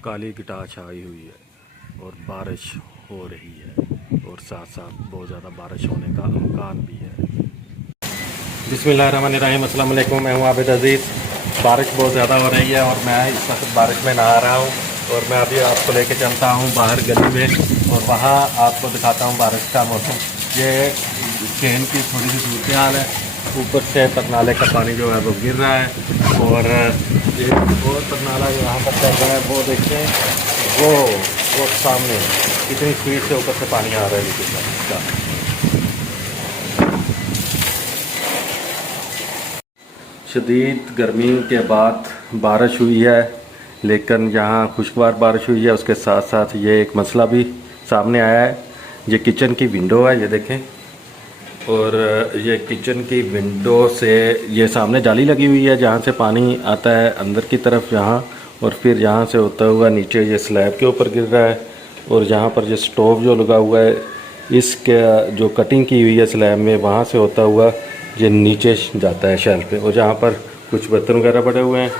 काली घटा छाई हुई है और बारिश हो रही है और साथ साथ बहुत ज़्यादा बारिश होने का इम्कान भी है। बिस्मिल्लाहिर्रहमानिर्रहीम, अस्सलाम वालेकुम। मैं हूँ आबिद अज़ीज़। बारिश बहुत ज़्यादा हो रही है और मैं इस वक्त बारिश में नहा रहा हूँ और मैं अभी आपको लेके चलता हूँ बाहर गली में और वहाँ आपको दिखाता हूँ बारिश का मौसम। ये केन की थोड़ी सी सूरत हाल है, ऊपर से परनाले का पानी जो है वो गिर रहा है और एक और परनाला जो यहाँ पर चल रहा है वो देखें, वो सामने कितनी स्पीड से ऊपर से पानी आ रहा है नीचे। शदीद गर्मी के बाद बारिश हुई है, लेकिन यहाँ खुशगवार बारिश हुई है। उसके साथ साथ ये एक मसला भी सामने आया है। ये किचन की विंडो है, ये देखें, और ये किचन की विंडो से ये सामने जाली लगी हुई है जहाँ से पानी आता है अंदर की तरफ यहाँ, और फिर यहाँ से होता हुआ नीचे ये स्लैब के ऊपर गिर रहा है। और जहाँ पर ये स्टोव जो लगा हुआ है, इसके जो कटिंग की हुई है स्लैब में, वहाँ से होता हुआ ये नीचे जाता है शेल्फ पे, और जहाँ पर कुछ बर्तन वगैरह पड़े हुए हैं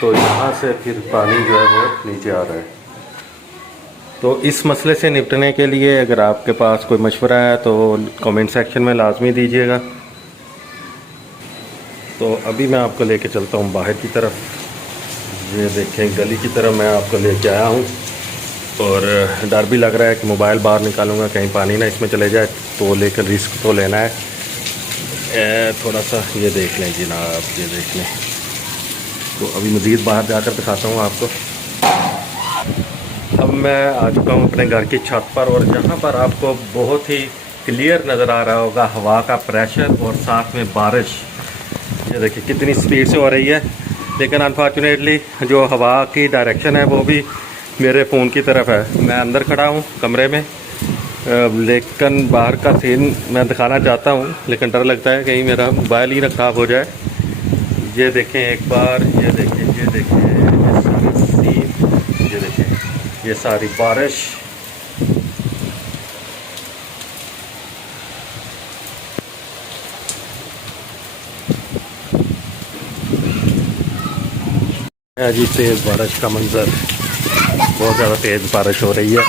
तो यहाँ से फिर पानी जो है वो नीचे आ रहा है। तो इस मसले से निपटने के लिए अगर आपके पास कोई मशवरा है तो कमेंट सेक्शन में लाजमी दीजिएगा। तो अभी मैं आपको लेके चलता हूँ बाहर की तरफ। ये देखें, गली की तरफ मैं आपको लेके आया हूँ और डर भी लग रहा है कि मोबाइल बाहर निकालूंगा कहीं पानी ना इसमें चले जाए, तो लेकर रिस्क तो लेना है। थोड़ा सा ये देख लें जनाब, ये देख लें। तो अभी मज़ीद बाहर जाकर दिखाता हूँ आपको। अब मैं आ चुका हूँ अपने घर की छत पर और जहाँ पर आपको बहुत ही क्लियर नज़र आ रहा होगा हवा का प्रेशर और साथ में बारिश। ये देखिए कितनी स्पीड से हो रही है, लेकिन अनफॉर्चुनेटली जो हवा की डायरेक्शन है वो भी मेरे फ़ोन की तरफ है। मैं अंदर खड़ा हूँ कमरे में, लेकिन बाहर का सीन मैं दिखाना चाहता हूँ, लेकिन डर लगता है कहीं मेरा मोबाइल ही ना ख़राब हो जाए। ये देखें एक बार, ये देखें, ये देखें, ये सारी सीन, ये देखें, ये सारी बारिश। जी तेज़ बारिश का मंजर, बहुत ज़्यादा तेज़ बारिश हो रही है।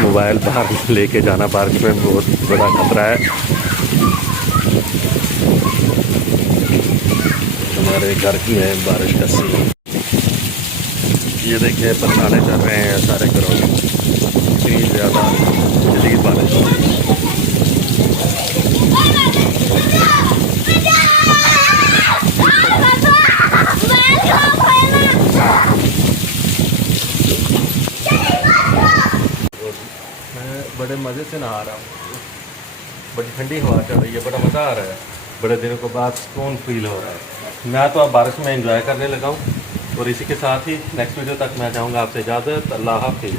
मोबाइल बाहर लेके जाना बारिश में बहुत बड़ा खतरा है। हमारे घर में बारिश का सीन, ये देखिए परछाने चल रहे हैं सारे घरों में, इतनी ज़्यादा शदीद बारिश हो रही है। मैं बड़े मज़े से नहा रहा हूँ, बड़ी ठंडी हवा चल रही है, बड़ा मज़ा आ रहा है। बड़े दिनों के बाद सुकून फील हो रहा है। मैं तो अब बारिश में एंजॉय करने लगा हूँ और इसी के साथ ही नेक्स्ट वीडियो तक मैं चाहूँगा आपसे इजाज़त। अल्लाह हाफ़िज़।